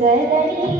સદરી